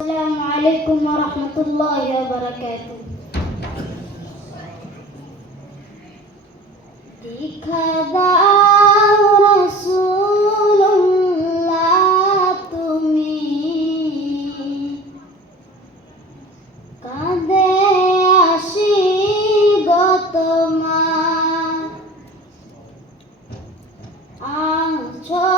আসসালামু আলাইকুম ওয়া রাহমাতুল্লাহি ওয়া বারাকাতুহু। দেখা দাও রাসূলুল্লাহ তুমি কাঁদে আসি গো তোমার আছো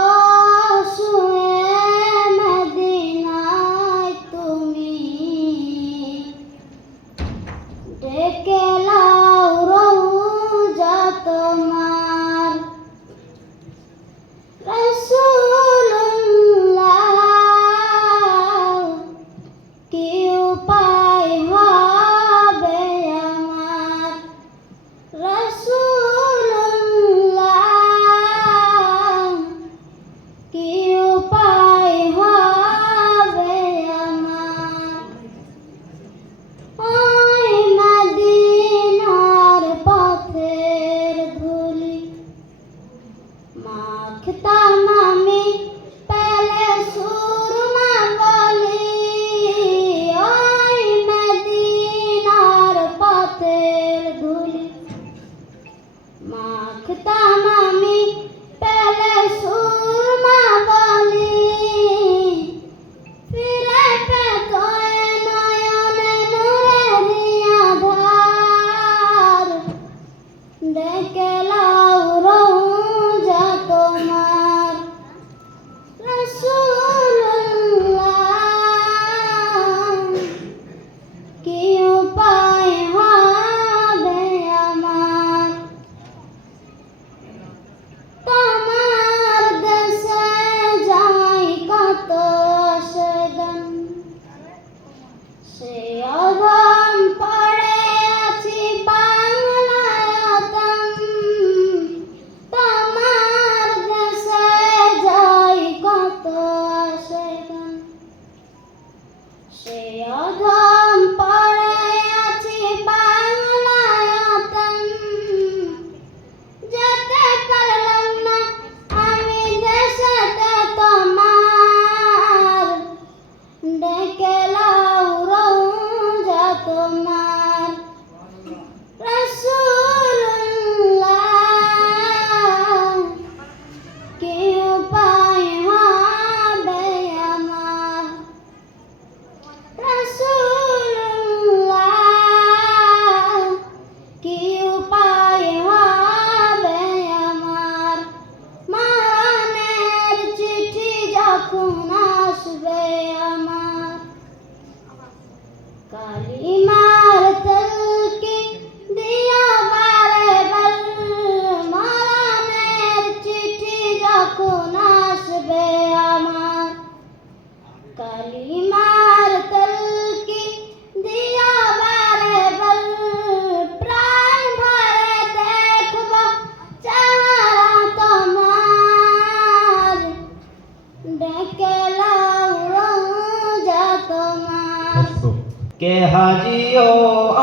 ডেকে লাও রওজা তোমার রাসূলুল্লাহ কি উপায় হবে আমার রাসূলুল্লাহ কি উপায় হবে আমার মাখতাম আমি পেলে সুরমা বলি ওই মদিনার পথের ধুলি মাখতাম আমি পেলে সুরমা বলি ফিরে পেত নয়নে নূরের আধার ডেকে লাও রওজা তোমার রাসূলুল্লাহ কি উপায় হবে আমার তোমার দেশে যাই কত সেদিন সে অগম পড়ে আছি বাংলায়তন তোমার দেশে যাই কত সেদিন সে অগম পড়ে আছি বাংলায়তন যেতে পারলাম না আমি দেশেতে তোমার ডেকে লাও রওজা তোমার রাসূলুল্লাহ কি উপায় হবে আমার রাসূলুল্লাহ কি উপায় হবে আমার মরণের চিঠি যখন আসবে আমার কালিমার তলকি দিয়া বারে বার মরণের চিঠি যখন আসবে আমার কালিমার তলকি দিয়া বারে বার প্রাণ ভরে দেখব চেহারা তোমার ডেকে লাও রওজা তোমার के हाजियो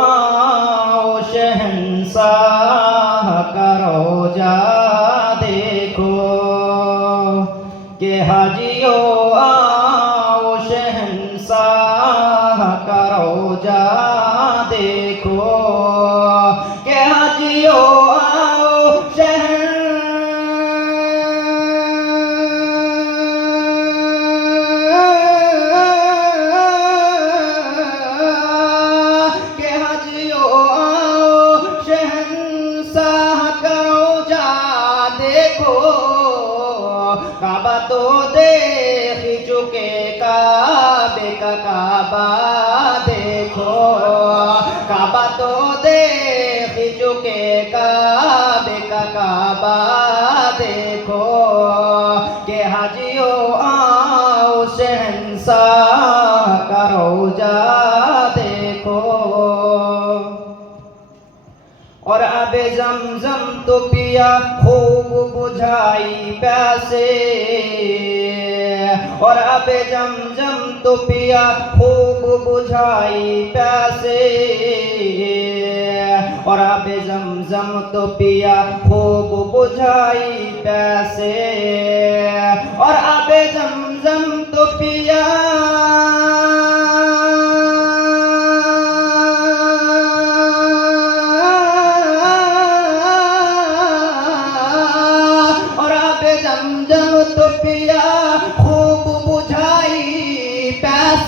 आओ शहंशाह का रोजा देखो के हाजियो आओ शहंशाह का रोजा देखो के हाजियो आओ काबा तो देख चुके काबे का काबा देखो काबा तो देख चुके काबे का काबा देखो के हाजियो आओ शहंशाह का रोजा देखो और आबे जमजम तो पिया खूब बुझाई प्यासे और आबे जमजम तो पिया खूब बुझाई प्यासे और आबे जमजम तो पिया खूब बुझाई प्यासे और आबे जमजम तो पिया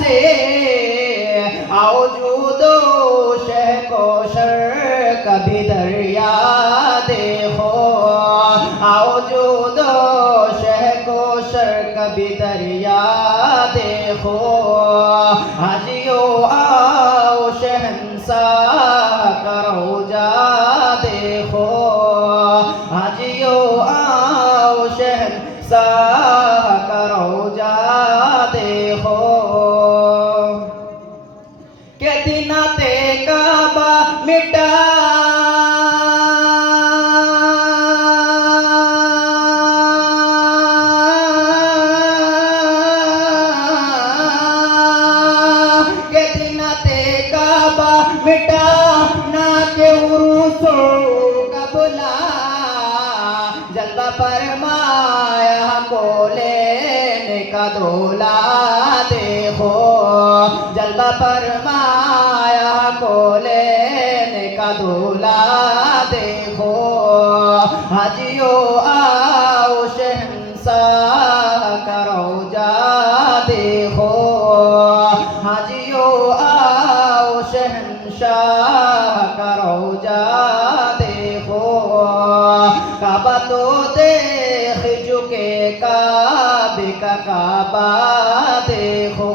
प्यासे आओ जूदो शह कोशर कभी दरिया देखो आओ जूदो शह कोशर कभी दरिया देखो हाजियो आओ शहंशाह का रोजा देखो हाजियो आओ शहंशाह का रोजा देखो के दिनाते काबा मिटा के दिनाते काबा मिटा ना के उरूसो कबला जलवा फरमाया बोले का दोला देखो जलवा फरमाया बोले का दोला देखो हाजियो आओ शहंशाह का रोजा देखो हाजियो आओ शहंशाह का रोजा देखो काबा तो देख चुके काबे का काबा देखो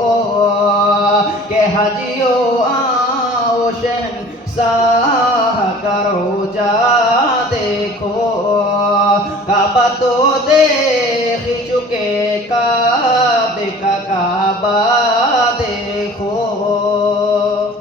के हाजियो आओ शहंशाह का रोजा देखो काबा तो देख चुके काबे का काबा